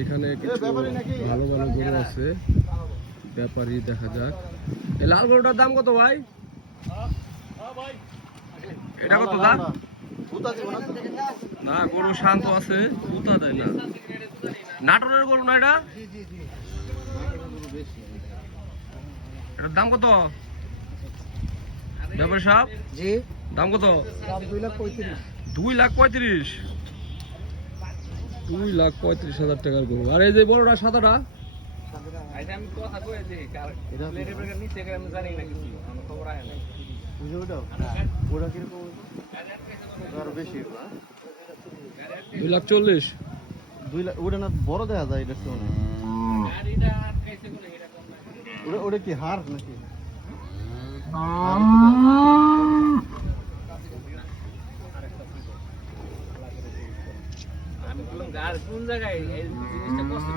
এখানে কিছু ভালো ভালো গরু আছে, ব্যাপারী দেখা যাক। এই লাল গরুটার দাম কত ভাই? এটা কত দাম? না, গরু শান্ত আছে, জুতা দেয় না। নাটোরের গরু না এটা? এটার দাম কত ব্যাপারী সাহেব? জি, দাম কত? 2,35,000। 2,35,000 টাকার গরু। আর এই যে বড়টা সাদাটা? বেশি 2,40,000। 2 লাখ ওটা না বড় দেখা যায় এটা তো ওটা কি হার নাকি আমি বললাম গার কোন জায়গায় এই জিনিসটা কষ্ট